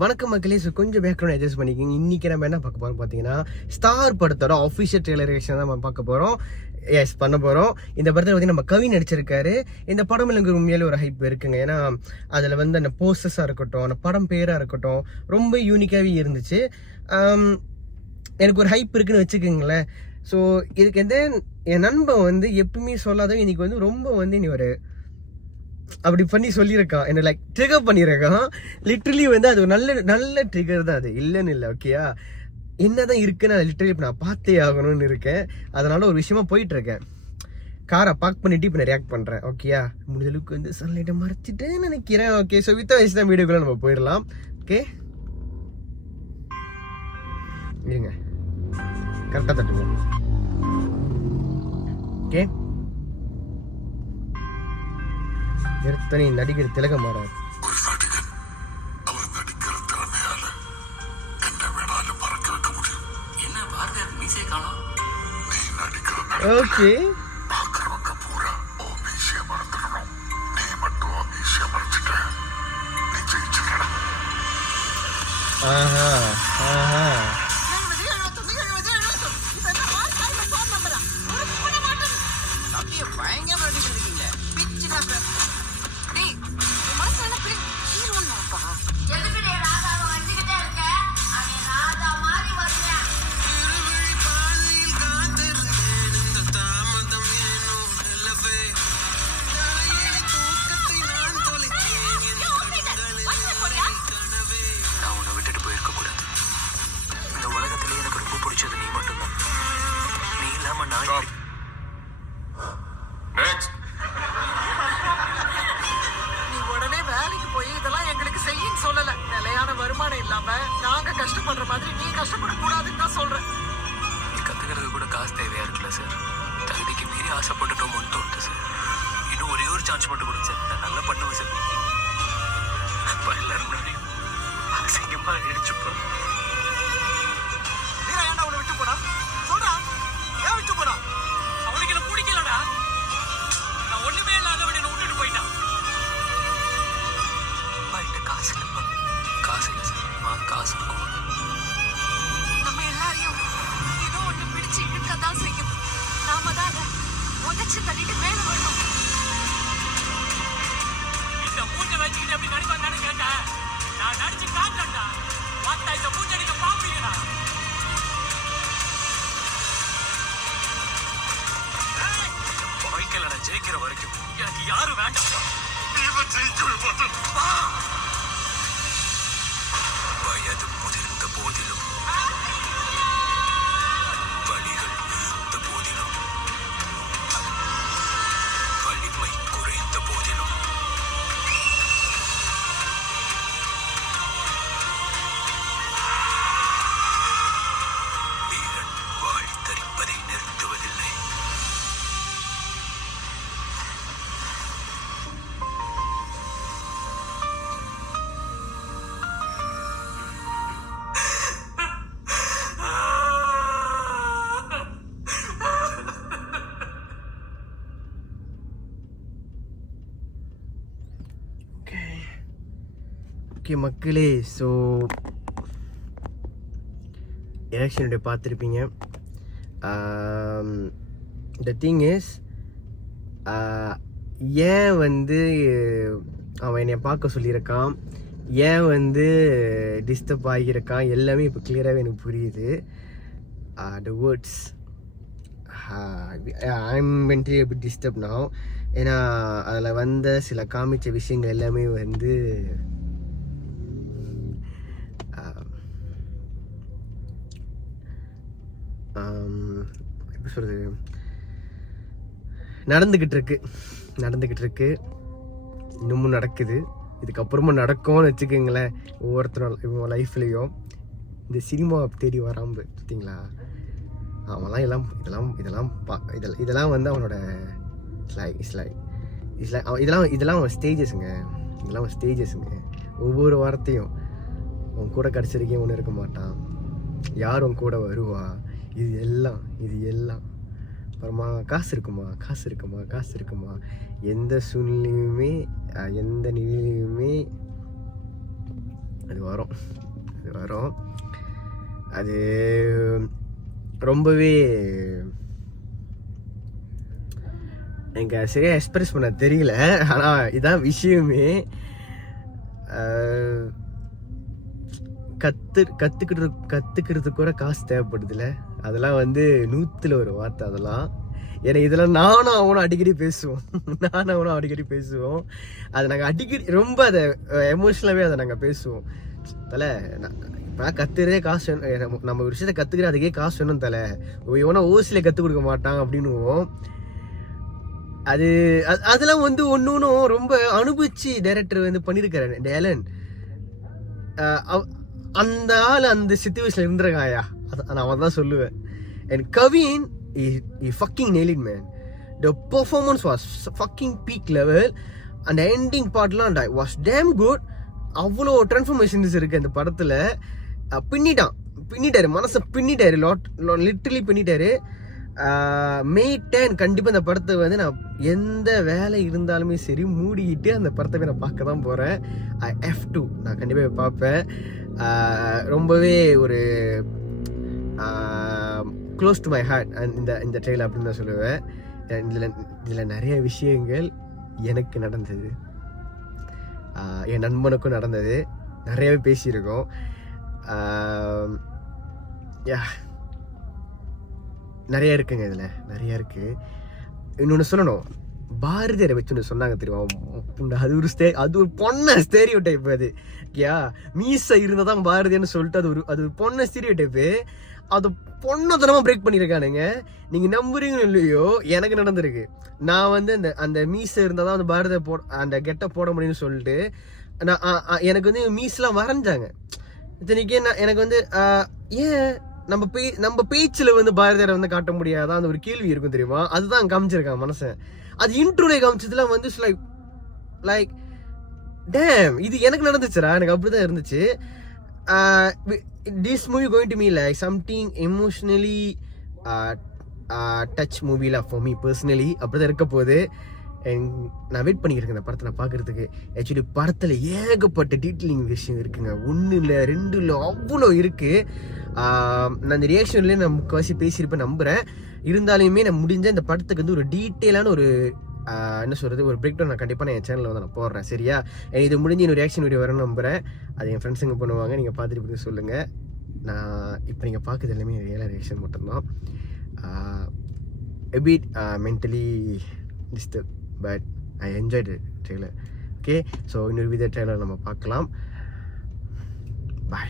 வணக்கம் மக்களே. ஸோ கொஞ்சம் பேக்ரவுண்ட் அட்ஜஸ்ட் பண்ணிக்கிங்க. இன்றைக்கி நம்ம என்ன பார்க்க போகிறோம் பார்த்தீங்கன்னா, ஸ்டார் படத்தோட ஆஃபிஷியல் ட்ரெய்லரேஷன் தான் நம்ம பார்க்க போகிறோம். பண்ண போகிறோம். இந்த படத்தில் பார்த்தீங்கன்னா நம்ம கவி நடிச்சிருக்காரு. இந்த படம் எனக்கு உண்மையிலே ஒரு ஹைப் இருக்குங்க. ஏன்னா அதில் வந்து அந்த போஸ்டர்ஸாக இருக்கட்டும், அந்த படம் பேராக இருக்கட்டும், ரொம்ப யூனிக்காகவே இருந்துச்சு. எனக்கு ஒரு ஹைப் இருக்குன்னு வச்சுக்கோங்களேன். ஸோ இதுக்கு வந்து என் நண்பன் வந்து எப்பவுமே சொல்லாத இன்னைக்கு வந்து ரொம்ப வந்து நீ ஒரு அப்படி பண்ணி சொல்லியிருக்கான், என்ன லைக் ட்ரிகர் பண்ணியிருக்கான். லிட்ரலி வந்து அது ஒரு நல்ல ட்ரிகர் தான், அது இல்லைன்னு இல்லை. ஓகேயா, என்னதான் இருக்குன்னு அதை லிட்ரலி இப்போ நான் பார்த்தே ஆகணும்னு இருக்கேன். அதனால ஒரு விஷயமா போயிட்டு இருக்கேன். காரை பார்க் பண்ணிட்டு இப்போ நான் ரியாக்ட் பண்ணுறேன். ஓகேயா, முடிஞ்ச அளவுக்கு வந்து சன்லைட்டை மறைச்சிட்டேன்னு நினைக்கிறேன். ஓகே, ஸோ வித் வயசு தான் வீடியோக்குள்ள நம்ம போயிடலாம். ஓகே, இருங்க, கரெக்டாக தட்டுவோம். ஓகே, எடுத்தனே நடிகர் திலகம் மாறார். ஓகே, ஆஹா ஆஹா, வருமானம் இல்லாம நாங்க கஷ்டப்படுற மாதிரி நீ கஷ்டப்பட கூடாதுன்னு தான் சொல்றேன். நீ கத்துக்கிறது கூட காசு தேவையா இருக்குல்ல சார்? தகுதிக்கு மீறி ஆசைப்பட்டுட்டோமோன்னு தோணுது சார். இன்னும் ஒரே ஒரு சான்ஸ் மட்டும் கொடுங்க சார், நான் நல்லா பண்ணுவேன் சார். எல்லாரும் முன்னாடி அசிங்கமா அடிச்சுப்போம். நீ ஏன்டா உன்னை விட்டு போனா? சொல்றா, ஏன் விட்டு போனா? அவனுக்கு என்ன பிடிக்கலடா. நான் ஒண்ணுமே இல்லாதவன் என்ன விட்டுட்டு போயிட்டான். காசு இல்லப்பா, காசு இல்லை சார், காசு இருக்கும். நம்ம எல்லாரையும் ஏதோ ஒண்ணு பிடிச்சு இழுக்கத்தான் செய்யும். நாம தான் அதை உதச்சு தள்ளிட்டு மேல வரணும். இந்த மூஞ்ச வச்சுக்கிட்டு எப்படி நடிப்பாங்கன்னு கேட்டேன். நான் நடிச்சு காட்டேன்டா. வாத்தா இந்த மூஞ்ச நீங்க பாப்பீங்கடா. வாழ்க்கையில நான் ஜெயிக்கிற வரைக்கும் எனக்கு யாரும் வேண்டாம். வயது முதிர்ந்த போதிலும், வழிகள் இருந்த போதிலும், வலிமை குறைந்த போதிலும், வீரன் வாழ் தரிப்பதை நிறுத்துவதில்லை. ஓகே மக்களே, ஸோ எலெக்ஷனுடைய பார்த்துருப்பீங்க. த திங் இஸ், ஏன் வந்து அவன் என்னை பார்க்க சொல்லியிருக்கான், ஏன் வந்து டிஸ்டர்ப் ஆகியிருக்கான், எல்லாமே இப்போ கிளியராகவே எனக்கு புரியுது. The words I'm mentally a bit disturb now. ஏன்னா அதில் வந்த சில காமிச்ச விஷயங்கள் எல்லாமே வந்து எப்படி சொல்கிறது, நடந்துக்கிட்டு இருக்கு, இன்னமும் நடக்குது, இதுக்கப்புறமும் நடக்கும்னு வச்சுக்கோங்களேன். ஒவ்வொருத்தரும் இவங்க லைஃப்லேயும் இந்த சினிமா தேடி வராமல் பார்த்தீங்களா, அவன்லாம் இதெல்லாம் வந்து அவனோட இதெல்லாம் அவன் ஸ்டேஜஸுங்க. ஒவ்வொரு வாரத்தையும் அவன் கூட கடைசிருக்கே ஒன்று இருக்க மாட்டான். யார் அவன் கூட வருவா, இது எல்லாம் அப்புறமா காசு இருக்குமா, எந்த சூழ்நிலையுமே எந்த நிலையிலுமே அது வரும். அது ரொம்பவே எனக்கு சரியா எக்ஸ்பிரஸ் பண்ண தெரியல. ஆனால் இதான் விஷயமே. கற்றுக்கிறது கூட காசு தேவைப்படுதுல்ல. அதெல்லாம் வந்து 100ல் ஒரு வார்த்தை அதெல்லாம். ஏன்னா இதெல்லாம் நானும் அவனும் அடிக்கடி பேசுவோம். அதை நாங்கள் அடிக்கடி ரொம்ப அதை எமோஷ்னலாகவே அதை நாங்கள் பேசுவோம். தலை இப்போ கற்றுக்கிறதே காசு வேணும். நம்ம ஒரு விஷயத்தை கற்றுக்கிற அதுக்கே காசு வேணும் தலை. இவனா ஓசியில் கற்றுக் கொடுக்க மாட்டான் அப்படின்னுவோம். அதெல்லாம் வந்து ஒன்றும் ரொம்ப அனுபவிச்சு டைரக்டர் வந்து பண்ணியிருக்காரு டேலன். அந்த ஆள் அந்த சிச்சுவேஷன்ல இருந்திருக்காயா, நான் அவன் தான் சொல்லுவேன். And Kavin he fucking nailed it, man. The performance was fucking peak level. And the ending partலாம் was damn good. அவ்வளோ ட்ரான்ஸ்ஃபர்மேஷன்ஸ் இருக்கு அந்த படத்துல. பின்னிட்டாரு மனசை பின்னிட்டாரு, லிட்டரலி பின்னிட்டாரு. மே 10 கண்டிப்பாக இந்த படத்தை வந்து நான் எந்த வேலை இருந்தாலுமே சரி மூடிக்கிட்டு அந்த படத்தை போய் நான் பார்க்க தான் போகிறேன். I have to, நான் கண்டிப்பாக பார்ப்பேன். ரொம்பவே ஒரு க்ளோஸ் டு மை ஹார்ட் இந்த ட்ரெயிலர் அப்படின்னு தான் சொல்லுவேன். இதில் நிறைய விஷயங்கள் எனக்கு நடந்தது, என் நண்பனுக்கும் நடந்தது, நிறையவே பேசியிருக்கோம். நிறைய இருக்குங்க, இதில் நிறைய இருக்குது. இன்னொன்று சொல்லணும், பாரதியாரை வச்சு ஒன்று சொன்னாங்க தெரியுமா, அது ஒரு பொண்ணை ஸ்டேரியோ டைப். அது மீசை இருந்தால் தான் பாரதியான்னு சொல்லிட்டு அது ஒரு பொண்ணை ஸ்டேரியோ டைப்பு. அது பொண்ணத்தனமாக பிரேக் பண்ணியிருக்கானுங்க. நீங்கள் நம்புறீங்களோ இல்லையோ, எனக்கு நடந்திருக்கு. நான் வந்து அந்த மீசை இருந்தால் தான் அந்த பாரதியை அந்த கெட்டை போட முடியும்னு சொல்லிட்டு எனக்கு வந்து மீஸ்லாம் வரைஞ்சாங்க. இத்தனைக்கு எனக்கு வந்து ஏன் நம்ம பேச்சில் வந்து பாரதியாரை வந்து காட்ட முடியாதான் அந்த ஒரு கேள்வி இருக்கும் தெரியுமா, அதுதான் காமிச்சிருக்காங்க மனசை. அது இன்ட்ரோலே காமிச்சதுலாம் வந்து லைக் டேம், இது எனக்கு நடந்துச்சுடா, எனக்கு அப்படிதான் இருந்துச்சு. This movie going to be like something emotionally touch movie la for me personally. அப்படிதான் இருக்க போகுது. நான் வெயிட் பண்ணிக்கிறேன் இந்த படத்தை நான் பார்க்கறதுக்கு. ஆக்சுவலி படத்தில் ஏகப்பட்ட டீட்டெயிலிங் விஷயம் இருக்குங்க, 1 இல்லை 2 இல்லை அவ்வளோ இருக்கு. நான் இந்த ரியாக்ஷன்லேயே நான் முக்கால்வாசி பேசியிருப்பேன் நம்புகிறேன். இருந்தாலுமே நான் முடிஞ்ச இந்த படத்துக்கு வந்து ஒரு டீட்டெயிலான ஒரு என்ன சொல்கிறது, ஒரு பிரேக் டவுன் நான் கண்டிப்பாக நான் என் சேனலில் வந்து நான் போடுறேன், சரியா? இது முடிஞ்சு இன்னொரு ரியாக்ஷன் வீடியோ வரணும்னு நம்புகிறேன். அது என் ஃப்ரெண்ட்ஸுங்க பண்ணுவாங்க, நீங்கள் பார்த்துட்டு இப்படி சொல்லுங்கள். நான் இப்போ நீங்கள் பார்க்குறது எல்லாமே ரியலாக ரியாக்ஷன் மட்டும்தான். a bit mentally disturbed, but I enjoyed the trailer. Okay, so இன்னொரு வித ட்ரெய்லர் நம்ம பார்க்கலாம்.